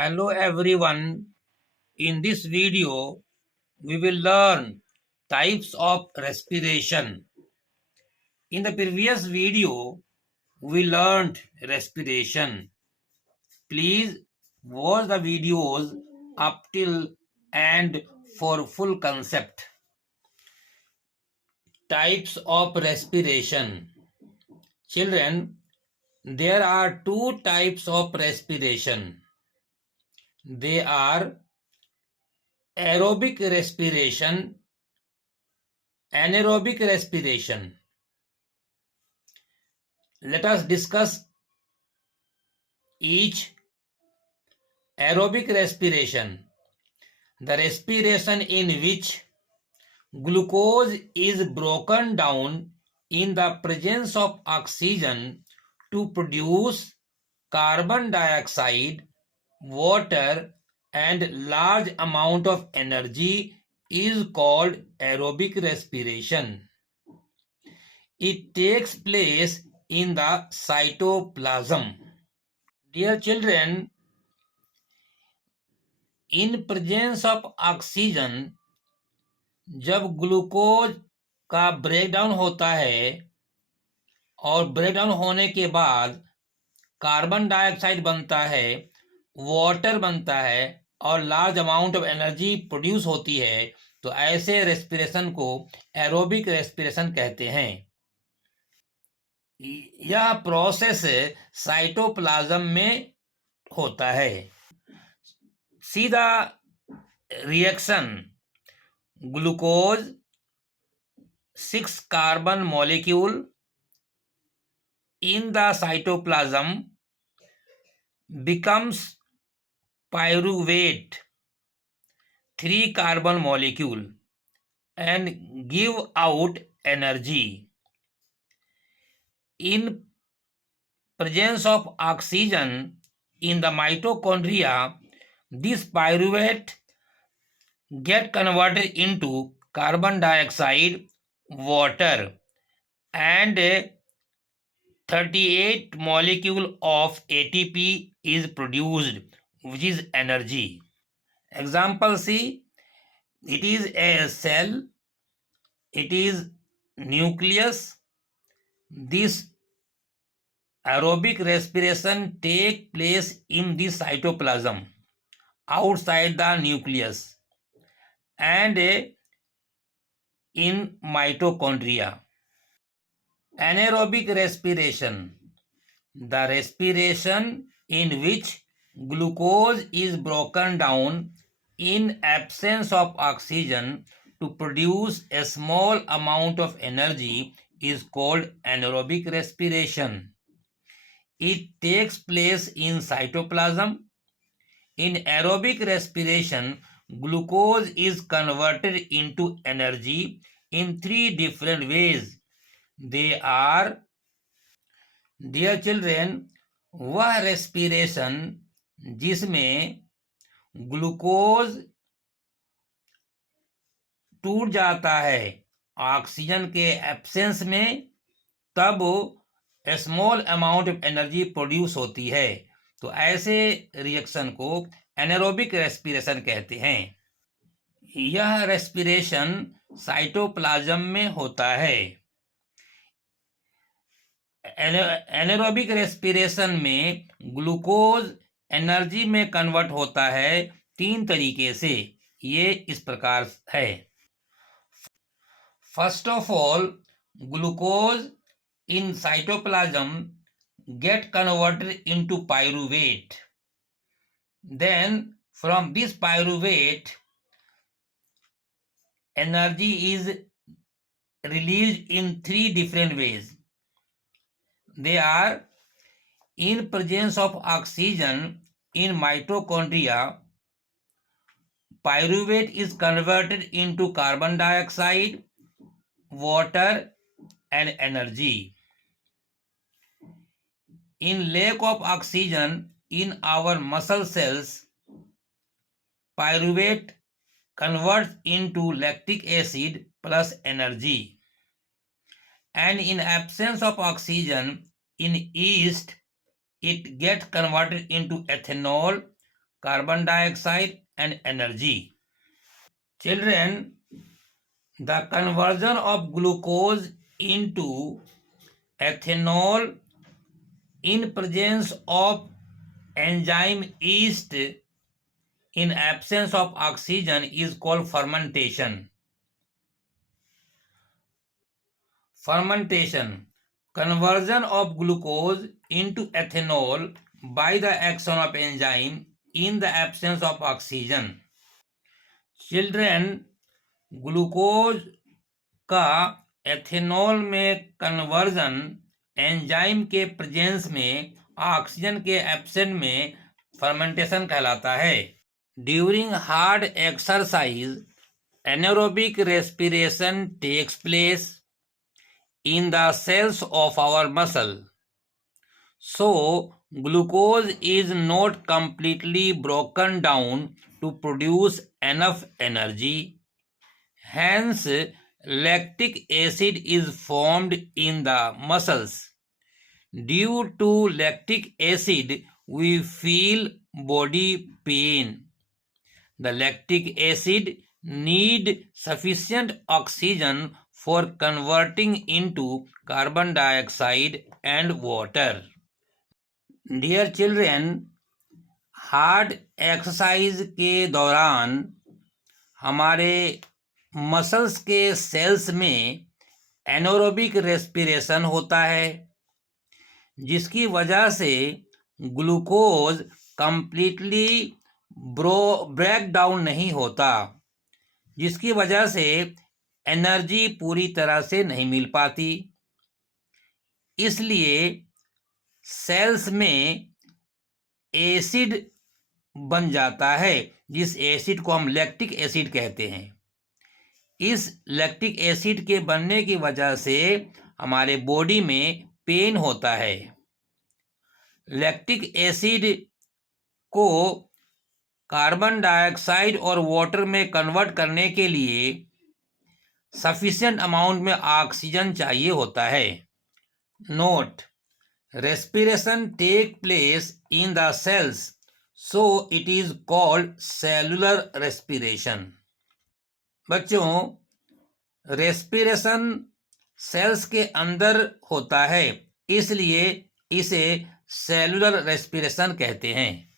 Hello everyone. In this video, we will learn types of respiration. In the previous video, we learned respiration. Please watch the videos up till and for full concept. Types of respiration. Children, there are two types of respiration. They are aerobic respiration, anaerobic respiration. Let us discuss each. Aerobic respiration, the respiration in which glucose is broken down in the presence of oxygen to produce carbon dioxide, water, and large amount of energy is called aerobic respiration. It takes place in the cytoplasm. Dear children, in presence of oxygen जब glucose का breakdown होता है और breakdown होने के बाद carbon dioxide बनता है, वाटर बनता है और large amount of energy produce होती है, तो ऐसे रेस्पिरेशन को एरोबिक रेस्पिरेशन कहते हैं. यह प्रोसेस साइटोप्लाज्म में होता है. सीधा reaction. Glucose 6 carbon molecule in the cytoplasm becomes pyruvate 3 carbon molecule and give out energy. In presence of oxygen in the mitochondria, this pyruvate get converted into carbon dioxide, water, and 38 molecule of ATP is produced, which is energy. Example C, it is a cell, it is nucleus. This aerobic respiration take place in the cytoplasm outside the nucleus and in mitochondria. Anaerobic respiration, the respiration in which glucose is broken down in absence of oxygen to produce a small amount of energy is called anaerobic respiration. It takes place in cytoplasm. In aerobic respiration, glucose is converted into energy in 3 different ways. They are, dear children, वह respiration जिसमें glucose टूट जाता है oxygen के absence में, तब small amount of energy produce होती है, तो ऐसे रिएक्शन को एनारोबिक रेस्पिरेशन कहते हैं. यह रेस्पिरेशन साइटोप्लाज्म में होता है. एनारोबिक रेस्पिरेशन में ग्लूकोज एनर्जी में कन्वर्ट होता है 3 तरीके से. ये इस प्रकार है. First of all, glucose in cytoplasm get converted into pyruvate. Then from this pyruvate, energy is released in 3 different ways. They are, in presence of oxygen in mitochondria, pyruvate is converted into carbon dioxide, water, and energy. In lack of oxygen in our muscle cells, pyruvate converts into lactic acid plus energy. And in absence of oxygen in yeast, it gets converted into ethanol carbon dioxide and energy. Children, the conversion of glucose into ethanol in presence of enzyme yeast in absence of oxygen is called fermentation. Fermentation, conversion of glucose into ethanol by the action of enzyme in the absence of oxygen. Children, glucose का ethanol में conversion enzyme के presence में oxygen के absent में fermentation कहलाता है. During hard exercise anaerobic respiration takes place in the cells of our muscle. So, glucose is not completely broken down to produce enough energy. Hence, lactic acid is formed in the muscles. Due to lactic acid, we feel body pain. The lactic acid need sufficient oxygen for converting into carbon dioxide and water. Dear children, hard exercise के दौरान हमारे muscles के sales में anaerobic respiration होता है, जिसकी वजह से ग्लूकोज कंप्लीटली ब्रेक डाउन नहीं होता, जिसकी वजह से एनर्जी पूरी तरह से नहीं मिल पाती. इसलिए सेल्स में एसिड बन जाता है, जिस एसिड को हम लैक्टिक एसिड कहते हैं. इस लैक्टिक एसिड के बनने की वजह से हमारे बॉडी में पेन होता है. लैक्टिक एसिड को कार्बन डाइऑक्साइड और वाटर में कन्वर्ट करने के लिए सफिशिएंट अमाउंट में ऑक्सीजन चाहिए होता है. Note, respiration take place in the cells, so it is called cellular respiration. बच्चों, रेस्पिरेशन सेल्स के अंदर होता है, इसलिए इसे सेलुलर रेस्पिरेशन कहते हैं.